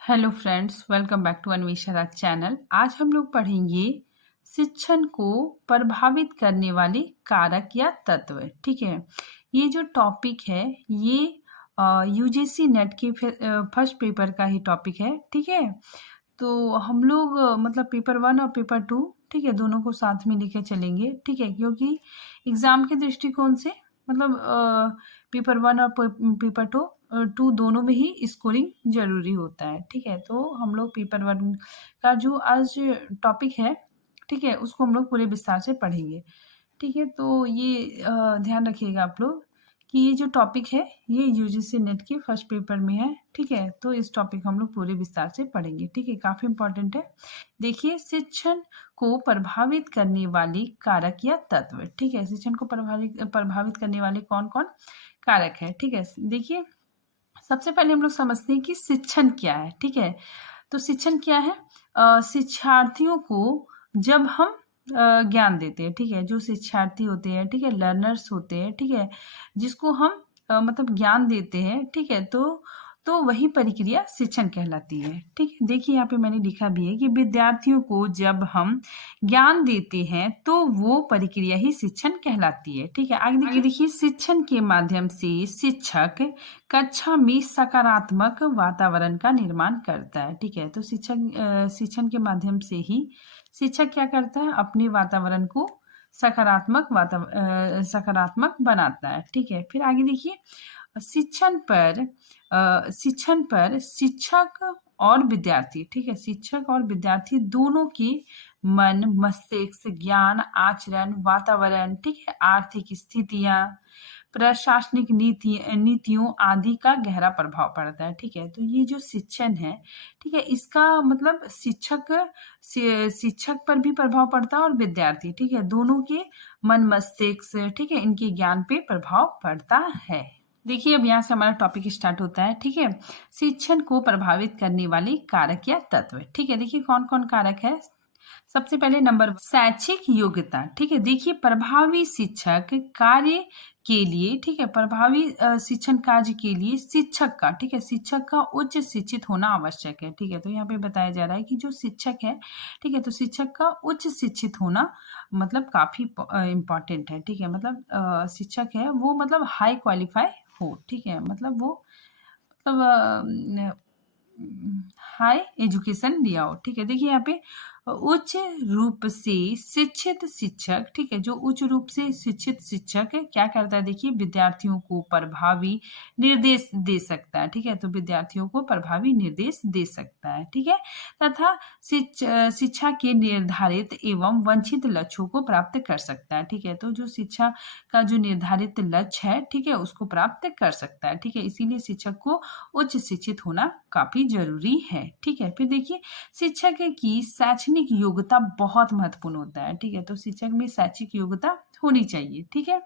Hello friends, welcome back to Anvesha Raj channel. आज हम लोग पढ़ेंगे शिक्षण को प्रभावित करने वाले कारक या तत्व। ठीक है, ये जो टॉपिक है ये यूजीसी नेट के फर्स्ट पेपर का ही टॉपिक है। ठीक है, तो हम लोग मतलब पेपर 1 और पेपर 2, ठीक है, दोनों को साथ में लेके चलेंगे। ठीक है, क्योंकि एग्जाम के दृष्टिकोण से मतलब पेपर 1 और पेपर 2 दोनों में ही स्कोरिंग जरूरी होता है। ठीक है, तो हम लोग पेपर 1 का जो आज टॉपिक है, ठीक है, उसको हम लोग पूरे विस्तार से पढ़ेंगे। ठीक है, तो ये ध्यान रखिएगा आप लोग कि ये जो टॉपिक है ये यूजीसी नेट के फर्स्ट पेपर में है। ठीक है, तो इस टॉपिक हम लोग पूरे विस्तार से पढ़ेंगे। ठीक है, काफी इंपॉर्टेंट है। देखिए, शिक्षण को प्रभावित करने वाले कारक या तत्व। ठीक है, शिक्षण को प्रभावित करने वाले कौन कौन कारक है। ठीक है, देखिए, सबसे पहले हम लोग समझते हैं कि शिक्षण क्या है। ठीक है, तो शिक्षण क्या है? शिक्षार्थियों को जब हम ज्ञान देते हैं, ठीक है, जो शिक्षार्थी होते हैं, ठीक है, लर्नर्स होते हैं, ठीक है, जिसको हम मतलब ज्ञान देते हैं, ठीक है, तो वही प्रक्रिया शिक्षण कहलाती है। ठीक है, देखिए यहाँ पे मैंने लिखा भी है कि विद्यार्थियों को जब हम ज्ञान देते हैं तो वो प्रक्रिया ही शिक्षण कहलाती है। ठीक है, आगे देखिए, शिक्षण के माध्यम से शिक्षक कक्षा में सकारात्मक वातावरण का निर्माण करता है। ठीक है, तो शिक्षण के माध्यम से ही शिक्षक क्या करता है? अपने वातावरण को सकारात्मक बनाता है। ठीक है, फिर आगे देखिए, शिक्षण पर शिक्षक और विद्यार्थी, ठीक है, शिक्षक और विद्यार्थी दोनों के मन, मस्तिष्क, ज्ञान, आचरण, वातावरण, ठीक है, आर्थिक स्थितियां, प्रशासनिक नीतियों आदि का गहरा प्रभाव पड़ता है। ठीक है, तो ये जो शिक्षण है, ठीक है, इसका मतलब शिक्षक पर भी प्रभाव पड़ता है और विद्यार्थी, ठीक है, दोनों के मन, मस्तिष्क, ठीक है, इनके ज्ञान पे प्रभाव पड़ता है। देखिए, अब यहाँ से हमारा टॉपिक स्टार्ट होता है। ठीक है, शिक्षण को प्रभावित करने वाले कारक या तत्व। ठीक है, देखिए कौन कौन कारक है। सबसे पहले नंबर शैक्षिक योग्यता। ठीक है, देखिए, प्रभावी शिक्षक कार्य के लिए, ठीक है, प्रभावी शिक्षण कार्य के लिए शिक्षक का, ठीक है, शिक्षक का उच्च शिक्षित होना आवश्यक है। ठीक है, तो यहाँ पे बताया जा रहा है कि जो शिक्षक है, ठीक है, तो शिक्षक का उच्च शिक्षित होना मतलब काफी इम्पोर्टेंट है। ठीक है, मतलब शिक्षक है वो मतलब हाई क्वालिफाई हो। ठीक है, मतलब वो मतलब हाई एजुकेशन लिया हो। ठीक है, देखिए यहाँ पे उच्च रूप से शिक्षित शिक्षक, ठीक है, जो उच्च रूप से शिक्षित शिक्षक है क्या करता है? देखिए, विद्यार्थियों को प्रभावी निर्देश दे सकता है। ठीक है, तो विद्यार्थियों को प्रभावी निर्देश दे सकता है। ठीक है, तथा शिक्षा के निर्धारित एवं वंचित लक्ष्यों को प्राप्त कर सकता है। ठीक है, तो जो शिक्षा का जो निर्धारित लक्ष्य है, ठीक है, उसको प्राप्त कर सकता है। ठीक है, इसीलिए शिक्षक को उच्च शिक्षित होना काफी जरूरी है। ठीक है, फिर देखिए, शिक्षक की शैक्षणिक योग्यता बहुत महत्वपूर्ण होता है। ठीक है, तो शिक्षक में शैक्षिक योग्यता होनी चाहिए। ठीक है,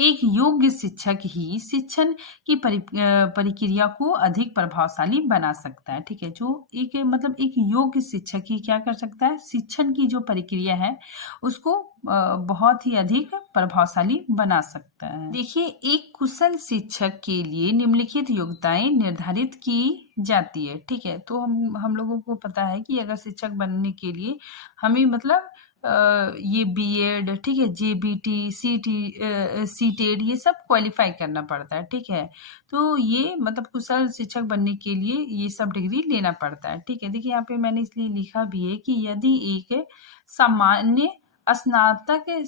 एक योग्य शिक्षक ही शिक्षण की प्रक्रिया को अधिक प्रभावशाली बना सकता है। ठीक है, जो एक मतलब एक योग्य शिक्षक ही क्या कर सकता है? शिक्षण की जो प्रक्रिया है उसको बहुत ही अधिक प्रभावशाली बना सकता है। देखिए, एक कुशल शिक्षक के लिए निम्नलिखित योग्यताएं निर्धारित की जाती है। ठीक है, तो हम लोगों को पता है कि अगर शिक्षक बनने के लिए हमें मतलब ये बीएड, ठीक है, जेबीटी, सीटेट, ये सब क्वालिफाई करना पड़ता है। ठीक है, तो ये मतलब कुशल शिक्षक बनने के लिए ये सब डिग्री लेना पड़ता है। ठीक है, देखिए यहाँ पे मैंने इसलिए लिखा भी है कि यदि एक सामान्य स्नातक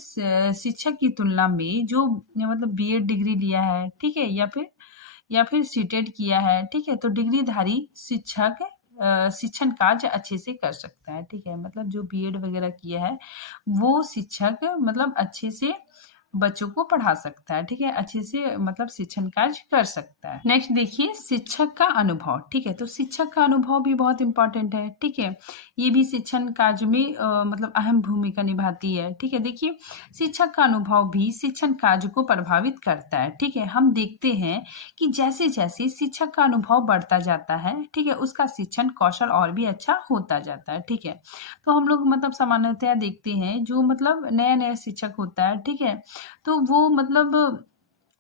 शिक्षक की तुलना में जो मतलब बीएड डिग्री लिया है, ठीक है, या फिर सीटेट किया है, ठीक है, तो डिग्रीधारी शिक्षक शिक्षण कार्य अच्छे से कर सकता है। ठीक है, मतलब जो बीएड वगैरह किया है वो शिक्षक मतलब अच्छे से बच्चों को पढ़ा सकता है। ठीक है, अच्छे से मतलब शिक्षण कार्य कर सकता है। नेक्स्ट देखिए, शिक्षक का अनुभव। ठीक है, तो शिक्षक का अनुभव भी बहुत इंपॉर्टेंट है। ठीक है, ये भी शिक्षण कार्य में मतलब अहम भूमिका निभाती है। ठीक है, देखिए, शिक्षक का अनुभव भी शिक्षण कार्य को प्रभावित करता है। ठीक है, हम देखते हैं कि जैसे जैसे शिक्षक का अनुभव बढ़ता जाता है, ठीक है, उसका शिक्षण कौशल और भी अच्छा होता जाता है। ठीक है, तो हम लोग मतलब सामान्यतया देखते हैं जो मतलब नया नया शिक्षक होता है, ठीक है, तो वो मतलब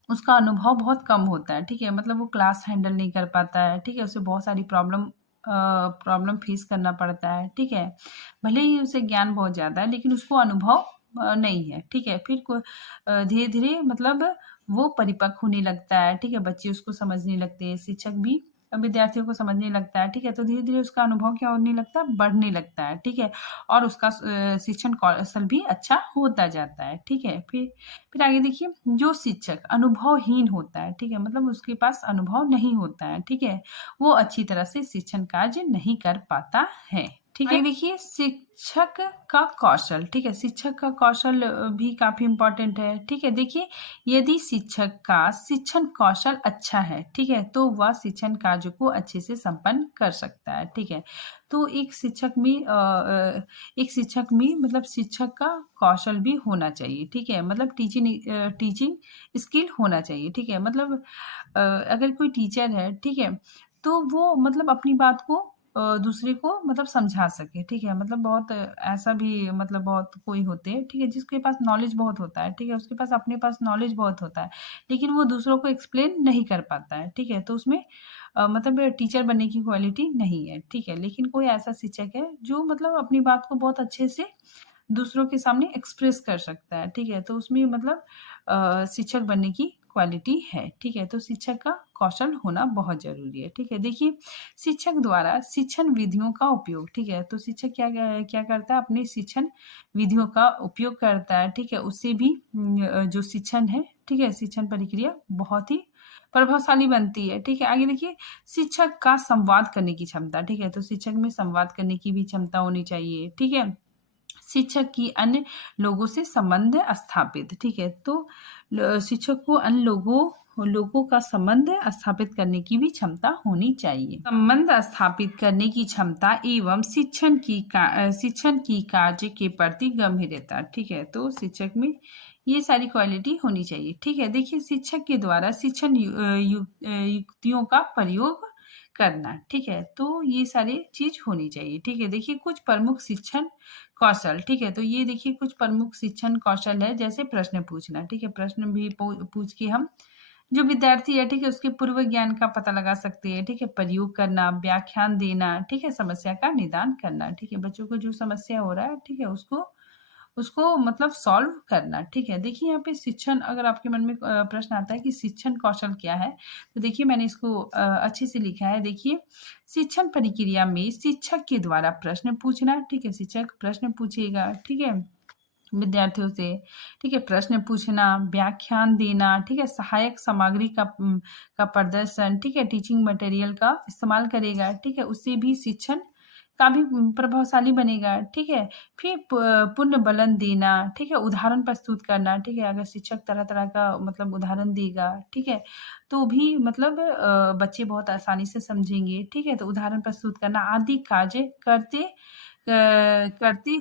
उसका अनुभव बहुत कम होता है। ठीक है, मतलब वो क्लास हैंडल नहीं कर पाता है। ठीक है, उसे बहुत सारी प्रॉब्लम प्रॉब्लम फेस करना पड़ता है, ठीक है। भले ही उसे ज्ञान बहुत ज़्यादा है लेकिन उसको अनुभव नहीं है, ठीक है। फिर धीरे-धीरे मतलब वो परिपक्व होने लगता है, ठीक है। बच्चे उसको समझने लगते हैं, शिक्षक भी विद्यार्थियों को समझने लगता है, ठीक है। तो धीरे-धीरे उसका अनुभव क्या होने लगता है, बढ़ने लगता है, ठीक है। और उसका शिक्षण कौशल भी अच्छा होता जाता है, ठीक है। फिर आगे देखिए, जो शिक्षक अनुभवहीन होता है, ठीक है, मतलब उसके पास अनुभव नहीं होता है, ठीक है, वो अच्छी तरह से शिक्षण कार्य नहीं कर पाता है, ठीक है। आगे देखिए, शिक्षक का कौशल, ठीक है, शिक्षक का कौशल भी काफी इम्पोर्टेंट है, ठीक है। देखिए, यदि शिक्षक का शिक्षण कौशल अच्छा है, ठीक है, तो वह शिक्षण कार्य को अच्छे से संपन्न कर सकता है, ठीक है। तो एक शिक्षक में मतलब शिक्षक का कौशल भी होना चाहिए, ठीक है, मतलब टीचिंग स्किल होना चाहिए, ठीक है। मतलब अगर कोई टीचर है, ठीक है, तो वो मतलब अपनी बात को दूसरे को मतलब समझा सके, ठीक है। मतलब बहुत ऐसा भी मतलब बहुत कोई होते हैं, ठीक है, जिसके पास नॉलेज बहुत होता है, ठीक है, उसके पास अपने पास नॉलेज बहुत होता है, लेकिन वो दूसरों को एक्सप्लेन नहीं कर पाता है, ठीक है। तो उसमें मतलब टीचर बनने की क्वालिटी नहीं है, ठीक है। लेकिन कोई ऐसा शिक्षक है जो मतलब अपनी बात को बहुत अच्छे से दूसरों के सामने एक्सप्रेस कर सकता है, ठीक है। तो उसमें मतलब शिक्षक बनने की क्वालिटी है, ठीक है। तो शिक्षक का कौशल होना बहुत ज़रूरी है, ठीक है। देखिए, शिक्षक द्वारा शिक्षण विधियों का उपयोग, ठीक है, तो शिक्षक क्या क्या करता है, अपने शिक्षण विधियों का उपयोग करता है, ठीक है। उससे भी जो शिक्षण है, ठीक है, शिक्षण प्रक्रिया बहुत ही प्रभावशाली बनती है, ठीक है। आगे देखिए, शिक्षक का संवाद करने की क्षमता, ठीक है, तो शिक्षक में संवाद करने की भी क्षमता होनी चाहिए, ठीक है। शिक्षक की अन्य लोगों से संबंध स्थापित, ठीक है। तो शिक्षक को अन्य लोगों का संबंध स्थापित करने की भी क्षमता होनी चाहिए। संबंध स्थापित करने की क्षमता एवं शिक्षण की कार्य के प्रति गंभीरता, ठीक है। तो शिक्षक में ये सारी क्वालिटी होनी चाहिए, ठीक है। देखिए, शिक्षक के द्वारा शिक्षण युक्तियों का प्रयोग करना, ठीक है, तो ये सारी चीज होनी चाहिए, ठीक है। देखिए, कुछ प्रमुख शिक्षण कौशल, ठीक है, तो ये देखिए कुछ प्रमुख शिक्षण कौशल है, जैसे प्रश्न पूछना, ठीक है, प्रश्न भी पूछ के हम जो विद्यार्थी है, ठीक है, उसके पूर्व ज्ञान का पता लगा सकते हैं, ठीक है। प्रयोग करना, व्याख्यान देना, ठीक है, समस्या का निदान करना, ठीक है, बच्चों को जो समस्या हो रहा है, ठीक है, उसको उसको मतलब सॉल्व करना, ठीक है। देखिए, यहाँ पे शिक्षण, अगर आपके मन में प्रश्न आता है कि शिक्षण कौशल क्या है, तो देखिए मैंने इसको अच्छे से लिखा है। देखिए, शिक्षण प्रक्रिया में शिक्षक के द्वारा प्रश्न पूछना, ठीक है, शिक्षक प्रश्न पूछेगा, ठीक है, विद्यार्थियों से, ठीक है, प्रश्न पूछना, व्याख्यान देना, ठीक है, सहायक सामग्री का प्रदर्शन, ठीक है, टीचिंग मटेरियल का इस्तेमाल करेगा, ठीक है, उससे भी शिक्षण काफी प्रभावशाली बनेगा, ठीक है। फिर पुण्य बलन देना, ठीक है, उदाहरण प्रस्तुत करना, ठीक है, अगर शिक्षक तरह तरह का मतलब उदाहरण देगा, ठीक है, तो भी मतलब बच्चे बहुत आसानी से समझेंगे, ठीक है। तो उदाहरण प्रस्तुत करना आदि कार्य करते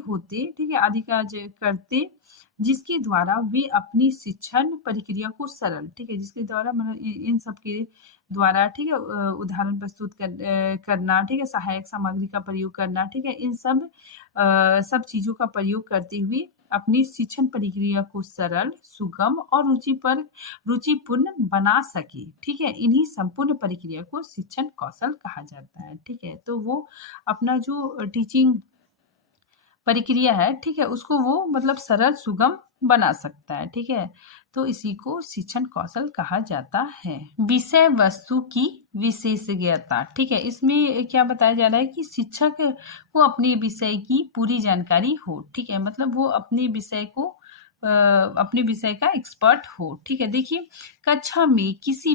होते, ठीक है, आदि कार्य करते जिसके द्वारा वे अपनी शिक्षण प्रक्रिया को सरल, ठीक है, जिसके द्वारा मतलब इन सब के द्वारा, ठीक है, उदाहरण प्रस्तुत करना, ठीक है, सहायक सामग्री का प्रयोग करना, ठीक है, इन सब चीजों का प्रयोग करते हुए अपनी शिक्षण प्रक्रिया को सरल, सुगम और रुचिपूर्ण बना सके, ठीक है। इन्हीं संपूर्ण प्रक्रिया को शिक्षण कौशल कहा जाता है, ठीक है। तो वो अपना जो टीचिंग प्रक्रिया है, ठीक है, उसको वो मतलब सरल सुगम बना सकता है, ठीक है। तो इसी को शिक्षण कौशल कहा जाता है। विषय वस्तु की विशेषज्ञता, ठीक है, इसमें क्या बताया जा रहा है कि शिक्षक को अपने विषय की पूरी जानकारी हो, ठीक है, मतलब वो अपने विषय का एक्सपर्ट हो, ठीक है। देखिए, कक्षा में किसी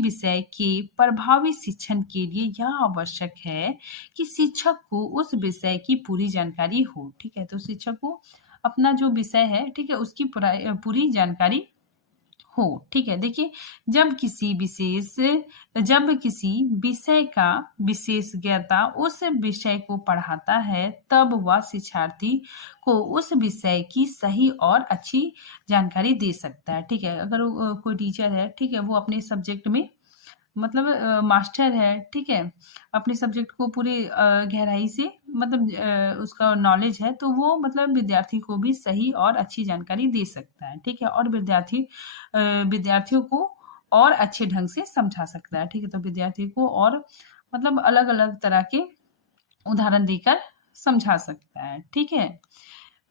विषय के प्रभावी शिक्षण के लिए यह आवश्यक है कि शिक्षक को उस विषय की पूरी जानकारी हो, ठीक है। तो शिक्षक को अपना जो विषय है, ठीक है, उसकी पूरी जानकारी हो, ठीक है। देखिए, जब किसी विषय का विशेषज्ञता उस विषय को पढ़ाता है, तब वह शिक्षार्थी को उस विषय की सही और अच्छी जानकारी दे सकता है, ठीक है। अगर कोई टीचर है, ठीक है, वो अपने सब्जेक्ट में मतलब मास्टर है, ठीक है, अपने सब्जेक्ट को पूरी गहराई से मतलब उसका नॉलेज है, तो वो मतलब विद्यार्थी को भी सही और अच्छी जानकारी दे सकता है, ठीक है, और विद्यार्थियों को और अच्छे ढंग से समझा सकता है, ठीक है। तो विद्यार्थी को और मतलब अलग अलग तरह के उदाहरण देकर समझा सकता है। ठीक है,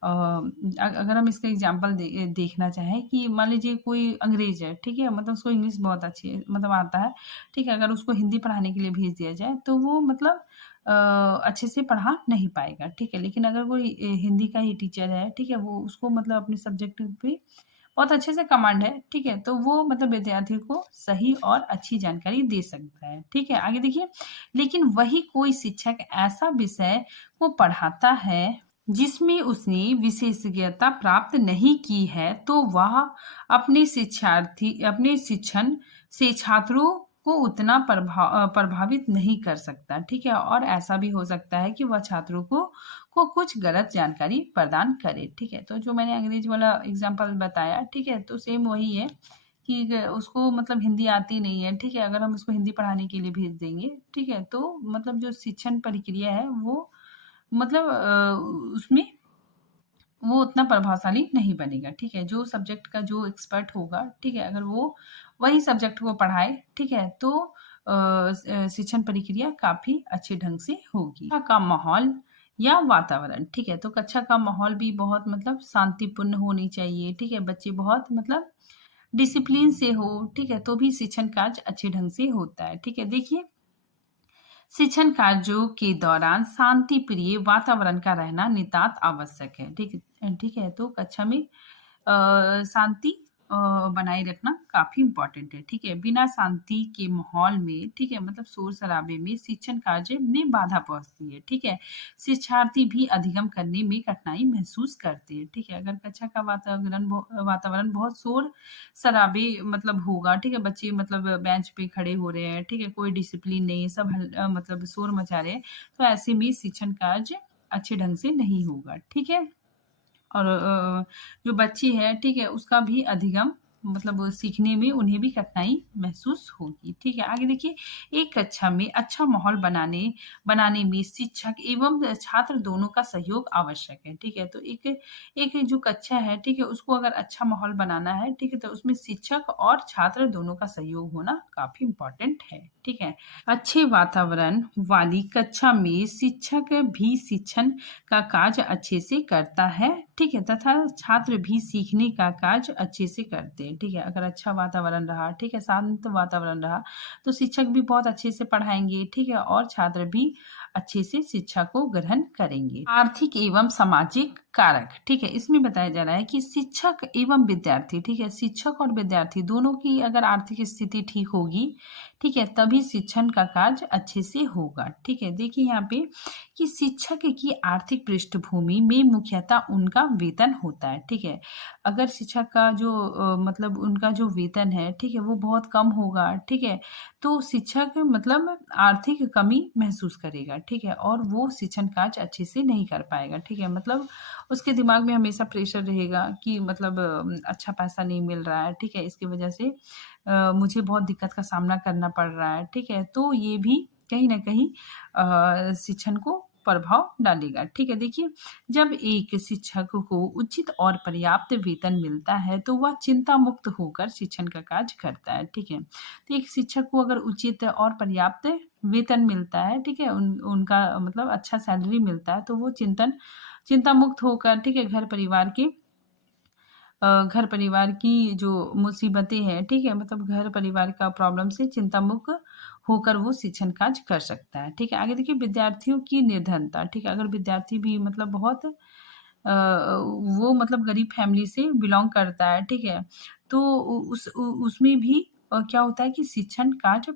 अगर हम इसका एग्जाम्पल देखना चाहें कि मान लीजिए कोई अंग्रेज है, ठीक है, मतलब उसको इंग्लिश बहुत अच्छी मतलब आता है, ठीक है, अगर उसको हिंदी पढ़ाने के लिए भेज दिया जाए तो वो मतलब अच्छे से पढ़ा नहीं पाएगा। ठीक है, लेकिन अगर कोई हिंदी का ही टीचर है, ठीक है, वो उसको मतलब अपने सब्जेक्ट पे बहुत अच्छे से कमांड है, ठीक है, तो वो मतलब विद्यार्थी को सही और अच्छी जानकारी दे सकता है। ठीक है, आगे देखिए, लेकिन वही कोई शिक्षक ऐसा विषय को पढ़ाता है जिसमें उसने विशेषज्ञता प्राप्त नहीं की है, तो वह अपने शिक्षण से छात्रों को उतना प्रभावित नहीं कर सकता। ठीक है, और ऐसा भी हो सकता है कि वह छात्रों को कुछ गलत जानकारी प्रदान करे। ठीक है, तो जो मैंने अंग्रेज वाला एग्जाम्पल बताया, ठीक है, तो सेम वही है कि उसको मतलब हिंदी आती नहीं है, ठीक है, अगर हम उसको हिंदी पढ़ाने के लिए भेज देंगे, ठीक है, तो मतलब जो शिक्षण प्रक्रिया है वो मतलब उसमें वो उतना प्रभावशाली नहीं बनेगा। ठीक है, जो सब्जेक्ट का जो एक्सपर्ट होगा, ठीक है, अगर वो वही सब्जेक्ट को पढ़ाए, ठीक है, तो शिक्षण प्रक्रिया काफी अच्छे ढंग से होगी। कक्षा का माहौल या वातावरण, ठीक है, तो कक्षा का माहौल भी बहुत मतलब शांतिपूर्ण होनी चाहिए। ठीक है, बच्चे बहुत मतलब डिसिप्लिन से हो, ठीक है, तो भी शिक्षण कार्य अच्छे ढंग से होता है। ठीक है, देखिए, शिक्षण कार्यों के दौरान शांति प्रिय वातावरण का रहना नितांत आवश्यक है। ठीक है, तो कक्षा में शांति बनाए रखना काफी इम्पोर्टेंट है। ठीक है, बिना शांति के माहौल में, ठीक है, मतलब शोर शराबे में शिक्षण कार्य में बाधा पहुंचती है। ठीक है, शिक्षार्थी भी अधिगम करने में कठिनाई महसूस करते हैं। ठीक है, अगर कक्षा का वातावरण बहुत शोर शराबे मतलब होगा, ठीक है, बच्चे मतलब बेंच पे खड़े हो रहे हैं, ठीक है, कोई डिसिप्लिन नहीं है, सब मतलब शोर मचा रहे हैं, तो ऐसे में शिक्षण कार्य अच्छे ढंग से नहीं होगा। ठीक है, और जो बच्ची है, ठीक है, उसका भी अधिगम मतलब वो सीखने में उन्हें भी कठिनाई महसूस होगी। ठीक है, आगे देखिए, एक कक्षा में अच्छा माहौल बनाने में शिक्षक एवं छात्र दोनों का सहयोग आवश्यक है। ठीक है, तो एक एक जो कक्षा है, ठीक है, उसको अगर अच्छा माहौल बनाना है, ठीक है, तो उसमें शिक्षक और छात्र दोनों का सहयोग होना काफी इम्पोर्टेंट है। ठीक है, अच्छे वातावरण वाली कक्षा में शिक्षक भी शिक्षण का कार्य अच्छे से करता है। ठीक है, तथा छात्र भी सीखने का कार्य अच्छे से करते हैं। ठीक है, अगर अच्छा वातावरण रहा, ठीक है, शांत वातावरण रहा, तो शिक्षक भी बहुत अच्छे से पढ़ाएंगे। ठीक है, और छात्र भी अच्छे से शिक्षा को ग्रहण करेंगे। आर्थिक एवं सामाजिक कारक, ठीक है, इसमें बताया जा रहा है कि शिक्षक एवं विद्यार्थी, ठीक है, शिक्षक और विद्यार्थी दोनों की अगर आर्थिक स्थिति ठीक होगी, ठीक है, तभी शिक्षण का कार्य अच्छे से होगा। ठीक है, देखिए यहाँ पे कि शिक्षक की आर्थिक पृष्ठभूमि में मुख्यतः उनका वेतन होता है। ठीक है, अगर शिक्षक का जो मतलब उनका जो वेतन है, ठीक है, वो बहुत कम होगा, ठीक है, तो शिक्षक मतलब आर्थिक कमी महसूस करेगा। ठीक है, और वो शिक्षण कार्य अच्छे से नहीं कर पाएगा। ठीक है, मतलब उसके दिमाग में हमेशा प्रेशर रहेगा कि मतलब अच्छा पैसा नहीं मिल रहा है, ठीक है, इसकी वजह से मुझे बहुत दिक्कत का सामना करना पड़ रहा है। ठीक है, तो ये भी कहीं ना कहीं शिक्षण को प्रभाव डालेगा। ठीक है, देखिए, जब एक शिक्षक को उचित और पर्याप्त वेतन मिलता है तो वह चिंता मुक्त होकर शिक्षण का कार्य करता है। ठीक है, तो एक शिक्षक को अगर उचित और पर्याप्त वेतन मिलता है, ठीक है, उनका मतलब अच्छा सैलरी मिलता है, तो वो चिंता मुक्त होकर, ठीक है, घर परिवार की जो मुसीबतें हैं, ठीक है, मतलब घर परिवार का प्रॉब्लम से चिंता मुक्त होकर वो शिक्षण कार्य कर सकता है। ठीक है, आगे देखिए, विद्यार्थियों की निर्धनता, ठीक है, अगर विद्यार्थी भी मतलब बहुत वो मतलब गरीब फैमिली से बिलोंग करता है, ठीक है, तो उसमें भी क्या होता है कि शिक्षण कार्य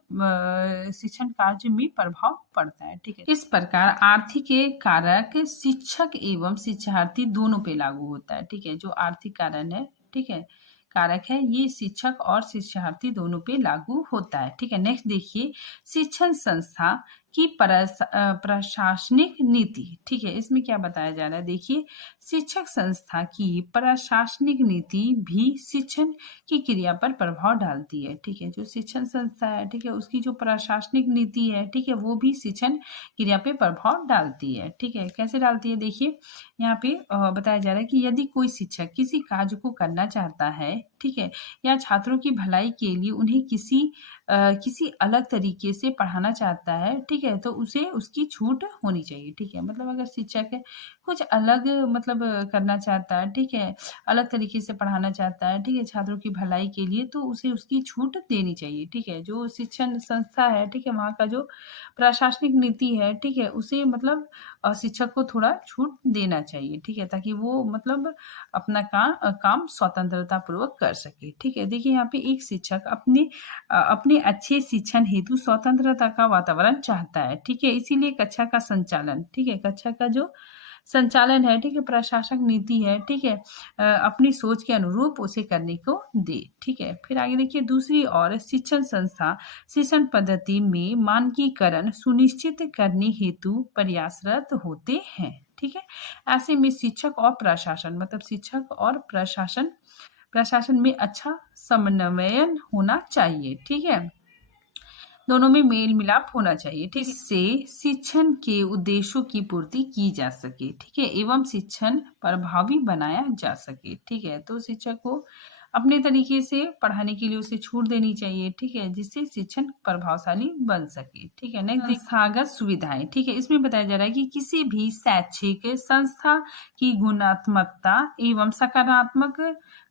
में प्रभाव पड़ता है। ठीक है, इस प्रकार आर्थिक कारक शिक्षक एवं शिक्षार्थी दोनों पे लागू होता है। ठीक है, जो आर्थिक कारण है, ठीक है, कारक है, ये शिक्षक और शिक्षार्थी दोनों पे लागू होता है। ठीक है, नेक्स्ट देखिए, शिक्षण संस्था की प्रशासनिक नीति। ठीक है, इसमें क्या बताया जा रहा है, देखिए, शिक्षक संस्था की प्रशासनिक नीति भी शिक्षण की क्रिया पर प्रभाव डालती है। ठीक है, जो शिक्षण संस्था है, ठीक है, उसकी जो प्रशासनिक नीति है, ठीक है, वो भी शिक्षण क्रिया पे प्रभाव डालती है। ठीक है, कैसे डालती है, देखिए, यहाँ पे बताया जा रहा है कि यदि कोई शिक्षक किसी कार्य को करना चाहता है, ठीक है, या छात्रों की भलाई के लिए उन्हें किसी अलग तरीके से पढ़ाना चाहता है, ठीक है, तो उसे उसकी छूट होनी चाहिए, ठीक है। मतलब अगर शिक्षक कुछ अलग मतलब करना चाहता है, ठीक है, अलग तरीके से पढ़ाना चाहता है, ठीक है, छात्रों की भलाई के लिए, तो उसे उसकी छूट देनी चाहिए, ठीक है। जो शिक्षण संस्था है, ठीक है, वहाँ का जो प्रशासनिक नीति है, ठीक है, उसे मतलब शिक्षक को थोड़ा छूट देना चाहिए, ठीक है, ताकि वो मतलब अपना काम स्वतंत्रता पूर्वक कर सके, ठीक है। देखिए यहाँ पे एक शिक्षक अपने अच्छे शिक्षण हेतु स्वतंत्रता का वातावरण चाहता है, ठीक है, इसीलिए कक्षा का संचालन, ठीक है, कक्षा का जो संचालन है, ठीक है, प्रशासक नीति है, ठीक है, अपनी सोच के अनुरूप उसे करने को दे, ठीक है। फिर आगे देखिए, दूसरी ओर शिक्षण संस्था शिक्षण पद्धति में मानकीकरण सुनिश्चित करने हेतु प्रयासरत होते हैं, ठीक है। ऐसे में शिक्षक और प्रशासन मतलब शिक्षक और प्रशासन में अच्छा समन्वय होना चाहिए, ठीक है, दोनों में मेल मिलाप होना चाहिए, ठीक है, इससे शिक्षण के उद्देश्यों की पूर्ति की जा सके, ठीक है, एवं शिक्षण प्रभावी बनाया जा सके, ठीक है। तो शिक्षक को अपने तरीके से पढ़ाने के लिए उसे छूट देनी चाहिए, ठीक है, जिससे शिक्षण प्रभावशाली बन सके, ठीक है। नेक्स्ट संस्थागत सुविधाएं, ठीक है, इसमें बताया जा रहा है कि किसी भी शैक्षिक संस्था की गुणात्मकता एवं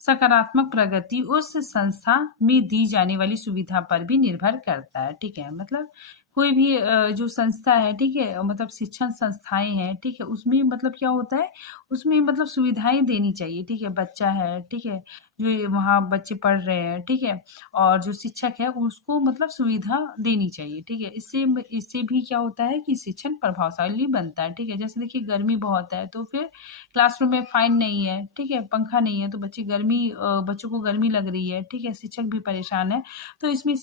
सकारात्मक प्रगति उस संस्था में दी जाने वाली सुविधा पर भी निर्भर करता है, ठीक है। मतलब कोई भी जो संस्था है, ठीक है, मतलब शिक्षण संस्थाएं हैं, ठीक है, उसमें मतलब क्या होता है, उसमें मतलब सुविधाएं देनी चाहिए, ठीक है, बच्चा है, ठीक है, जो वहाँ बच्चे पढ़ रहे हैं, ठीक है, और जो शिक्षक है उसको मतलब सुविधा देनी चाहिए, ठीक है। इससे भी क्या होता है कि शिक्षण प्रभावशाली बनता है, ठीक है। जैसे देखिए गर्मी बहुत है तो फिर क्लासरूम में फैन नहीं है, ठीक है, पंखा नहीं है, तो बच्चों को गर्मी लग रही है, ठीक है, शिक्षक भी परेशान है, तो इसमें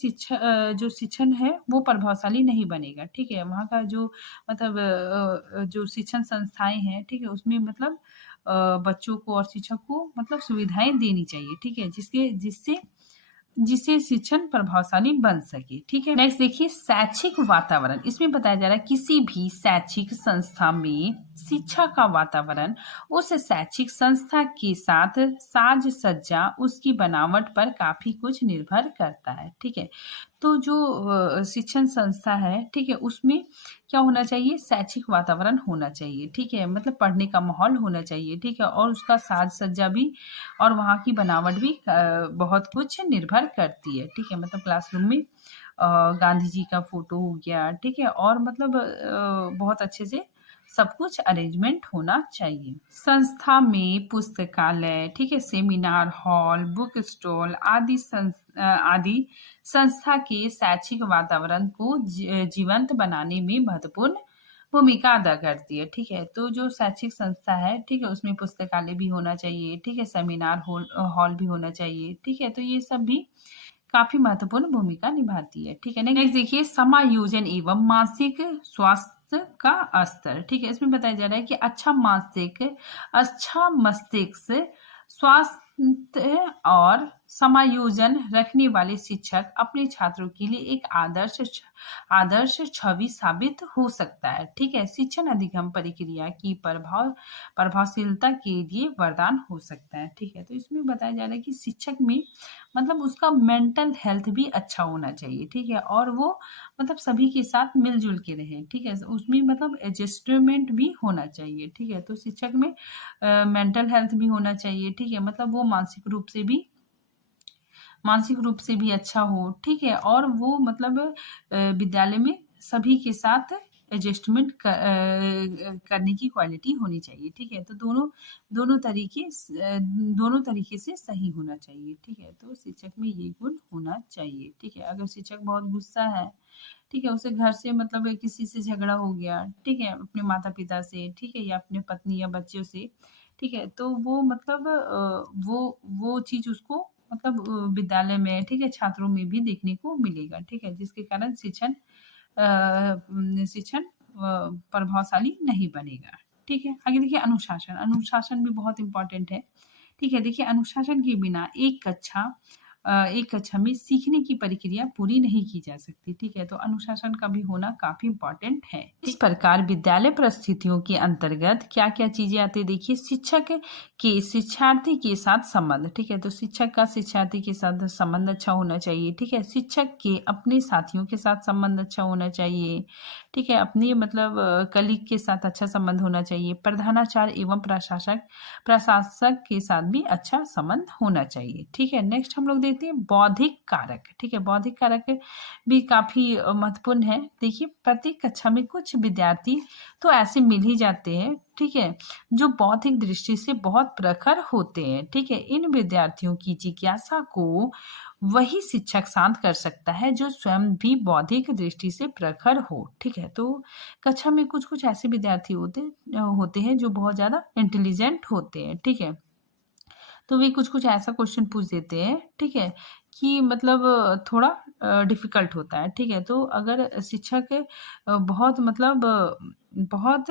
जो शिक्षण है वो प्रभावशाली नहीं बनेगा, ठीक है। वहाँ का जो मतलब जो शिक्षण संस्थाएं हैं, ठीक है, उसमें मतलब बच्चों को और शिक्षक को मतलब सुविधाएं देनी चाहिए, ठीक है, जिससे शिक्षण प्रभावशाली बन सके, ठीक है। नेक्स्ट देखिए, शैक्षिक वातावरण, इसमें बताया जा रहा है किसी भी शैक्षिक संस्था में शिक्षा का वातावरण उस शैक्षिक संस्था के साथ साज सज्जा उसकी बनावट पर काफी कुछ निर्भर करता है, ठीक है। तो जो शिक्षण संस्था है, ठीक है, उसमें क्या होना चाहिए, शैक्षिक वातावरण होना चाहिए, ठीक है, मतलब पढ़ने का माहौल होना चाहिए, ठीक है, और उसका साज सज्जा भी और वहाँ की बनावट भी बहुत कुछ निर्भर करती है, ठीक है। मतलब क्लासरूम में गांधी जी का फोटो हो गया, ठीक है, और मतलब बहुत अच्छे से सब कुछ अरेंजमेंट होना चाहिए। संस्था में पुस्तकालय, ठीक है, सेमिनार हॉल, बुक स्टॉल आदि संस्था के शैक्षिक वातावरण को जीवंत बनाने में महत्वपूर्ण भूमिका अदा करती है, ठीक है। तो जो शैक्षिक संस्था है, ठीक है, उसमें पुस्तकालय भी होना चाहिए, ठीक है, सेमिनार हॉल भी होना चाहिए, ठीक है, तो ये सब भी काफी महत्वपूर्ण भूमिका निभाती है, ठीक है। नेक्स्ट देखिए, समायोजन एवं मानसिक स्वास्थ्य का स्तर, ठीक है, इसमें बताया जा रहा है कि अच्छा मस्तिष्क स्वास्थ्य और समायोजन रखने वाले शिक्षक अपने छात्रों के लिए एक आदर्श छवि साबित हो सकता है, ठीक है। शिक्षण अधिगम प्रक्रिया की प्रभावशीलता के लिए वरदान हो सकता है, ठीक है। तो इसमें बताया जा रहा है कि शिक्षक में मतलब उसका मेंटल हेल्थ भी अच्छा होना चाहिए, ठीक है, और वो मतलब सभी के साथ मिलजुल के रहे, ठीक है, उसमें मतलब एडजस्टमेंट भी होना चाहिए, ठीक है। तो शिक्षक में मेंटल हेल्थ भी होना चाहिए, ठीक है, मतलब वो मानसिक रूप से भी अच्छा हो, ठीक है, और वो मतलब विद्यालय में सभी के साथ एडजस्टमेंट करने की क्वालिटी होनी चाहिए, ठीक है। तो दोनों दोनों तरीके से सही होना चाहिए, ठीक है। तो शिक्षक में ये गुण होना चाहिए, ठीक है। अगर शिक्षक बहुत गुस्सा है, ठीक है, उसे घर से मतलब किसी से झगड़ा हो गया, ठीक है, अपने माता पिता से, ठीक है, या अपने पत्नी या बच्चों से, ठीक है, तो वो मतलब वो चीज उसको मतलब विद्यालय में, ठीक है, छात्रों में भी देखने को मिलेगा, ठीक है, जिसके कारण शिक्षण प्रभावशाली नहीं बनेगा, ठीक है। आगे देखिए, अनुशासन भी बहुत इंपॉर्टेंट है, ठीक है। देखिए अनुशासन के बिना एक कक्षा एक कक्षा में सीखने की प्रक्रिया पूरी नहीं की जा सकती। ठीक है, तो अनुशासन का भी होना काफी इम्पोर्टेंट है। इस प्रकार विद्यालय परिस्थितियों के अंतर्गत क्या क्या चीजें आती है, देखिए शिक्षक के शिक्षार्थी के साथ संबंध। ठीक है, तो शिक्षक का शिक्षार्थी के साथ संबंध अच्छा होना चाहिए। ठीक है, शिक्षक के अपने साथियों के साथ संबंध अच्छा होना चाहिए। ठीक है, अपनी मतलब कलीग के साथ अच्छा संबंध होना चाहिए। प्रधानाचार्य एवं प्रशासक के साथ भी अच्छा संबंध होना चाहिए। ठीक है, नेक्स्ट हम लोग देखते हैं बौद्धिक कारक। ठीक है, बौद्धिक कारक भी काफी महत्वपूर्ण है। देखिए प्रत्येक कक्षा में कुछ विद्यार्थी तो ऐसे मिल ही जाते हैं, ठीक है, जो बौद्धिक दृष्टि से बहुत प्रखर होते हैं। ठीक है, इन विद्यार्थियों की जिज्ञासा को वही शिक्षक शांत कर सकता है जो स्वयं भी बौद्धिक दृष्टि से प्रखर हो। ठीक है, तो कक्षा में कुछ कुछ ऐसे विद्यार्थी होते हैं जो बहुत ज्यादा इंटेलिजेंट होते हैं। ठीक है, तो वे कुछ कुछ ऐसा क्वेश्चन पूछ देते हैं, ठीक है, कि मतलब थोड़ा डिफिकल्ट होता है। ठीक है, तो अगर शिक्षक बहुत मतलब बहुत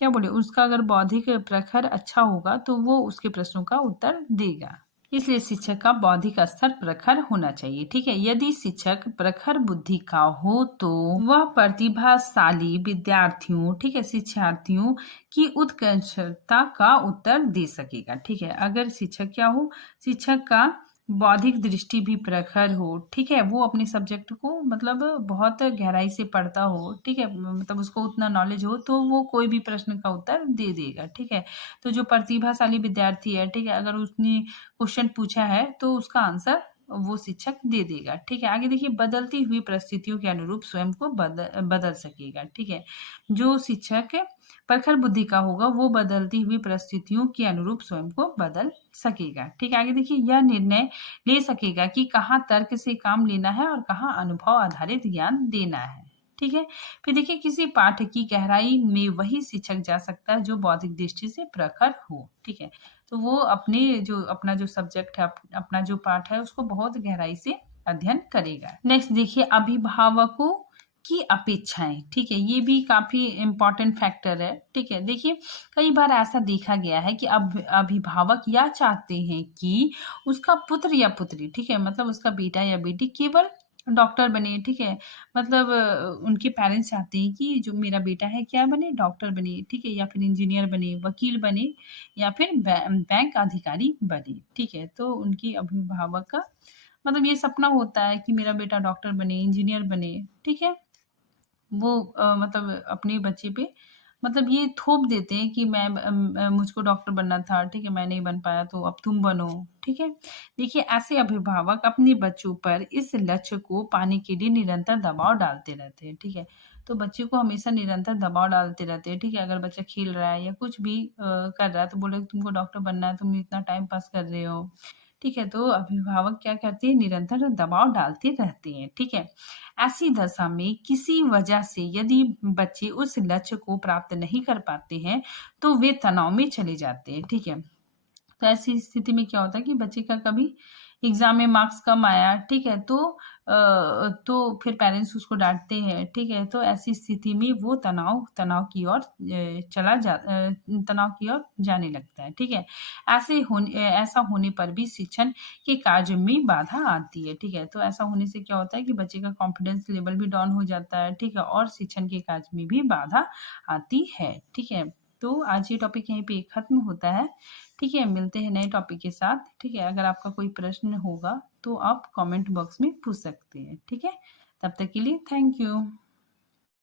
क्या बोले, उसका अगर बौद्धिक प्रखर अच्छा होगा तो वो उसके प्रश्नों का उत्तर देगा। इसलिए शिक्षक का बौद्धिक स्तर प्रखर होना चाहिए। ठीक है, यदि शिक्षक प्रखर बुद्धि का हो तो वह प्रतिभाशाली विद्यार्थियों, ठीक है, शिक्षार्थियों की उत्कृष्टता का उत्तर दे सकेगा। ठीक है, अगर शिक्षक क्या हो, शिक्षक का बौद्धिक दृष्टि भी प्रखर हो, ठीक है, वो अपने सब्जेक्ट को मतलब बहुत गहराई से पढ़ता हो, ठीक है, मतलब उसको उतना नॉलेज हो, तो वो कोई भी प्रश्न का उत्तर दे देगा। ठीक है, तो जो प्रतिभाशाली विद्यार्थी है, ठीक है, अगर उसने क्वेश्चन पूछा है तो उसका आंसर वो शिक्षक दे देगा। ठीक है, आगे देखिए बदलती हुई परिस्थितियों के अनुरूप स्वयं को बदल सकेगा। ठीक है, जो शिक्षक प्रखर बुद्धि का होगा वो बदलती हुई परिस्थितियों के अनुरूप स्वयं को बदल सकेगा। ठीक है, आगे देखिए यह निर्णय ले सकेगा कि कहाँ तर्क से काम लेना है और कहाँ अनुभव आधारित ज्ञान देना है। ठीक है, फिर देखिए किसी पाठ की गहराई में वही शिक्षक जा सकता है जो बौद्धिक दृष्टि से प्रखर हो। ठीक है, तो वो अपना जो सब्जेक्ट है, अपना जो पाठ है, उसको बहुत गहराई से अध्ययन करेगा। नेक्स्ट देखिए अभिभावकों की अपेक्षाएं। ठीक है, ये भी काफी इम्पोर्टेंट फैक्टर है। ठीक है, देखिए कई बार ऐसा देखा गया है कि अब अभिभावक या चाहते हैं कि उसका पुत्र या पुत्री, ठीक है, मतलब उसका बेटा या बेटी केवल डॉक्टर बने। ठीक है, मतलब उनके पेरेंट्स चाहते हैं कि जो मेरा बेटा है क्या बने, डॉक्टर बने, ठीक है, या फिर इंजीनियर बने, वकील बने, या फिर बैंक अधिकारी बने। ठीक है, तो उनकी अभिभावक का मतलब ये सपना होता है कि मेरा बेटा डॉक्टर बने, इंजीनियर बने। ठीक है, वो मतलब अपने बच्चे पे मतलब ये थोप देते हैं कि मुझको डॉक्टर बनना था, ठीक है, मैं नहीं बन पाया तो अब तुम बनो। ठीक है, देखिए ऐसे अभिभावक अपने बच्चों पर इस लक्ष्य को पाने के लिए निरंतर दबाव डालते रहते हैं। ठीक है, तो बच्चे को हमेशा निरंतर दबाव डालते रहते हैं। ठीक है, अगर बच्चा खेल रहा है या कुछ भी कर रहा है तो बोले तुमको डॉक्टर बनना है, तुम इतना टाइम पास कर रहे हो। ठीक है, तो अभिभावक क्या करते हैं, निरंतर दबाव डालते रहते हैं। ठीक है, ऐसी दशा में किसी वजह से यदि बच्चे उस लक्ष्य को प्राप्त नहीं कर पाते हैं तो वे तनाव में चले जाते हैं। ठीक है, तो ऐसी स्थिति में क्या होता है कि बच्चे का कभी एग्जाम में मार्क्स कम आया, ठीक है, तो फिर पेरेंट्स उसको डांटते हैं। ठीक है, तो ऐसी स्थिति में वो तनाव की ओर तनाव की ओर जाने लगता है। ठीक है, ऐसा होने पर भी शिक्षण के कार्य में बाधा आती है। ठीक है, तो ऐसा होने से क्या होता है कि बच्चे का कॉन्फिडेंस लेवल भी डाउन हो जाता है। ठीक है, और शिक्षण के कार्य में भी बाधा आती है। ठीक है, तो आज ये टॉपिक यहीं पे खत्म होता है। ठीक है, मिलते हैं नए टॉपिक के साथ। ठीक है, अगर आपका कोई प्रश्न होगा तो आप कमेंट बॉक्स में पूछ सकते हैं। ठीक है, तब तक के लिए थैंक यू।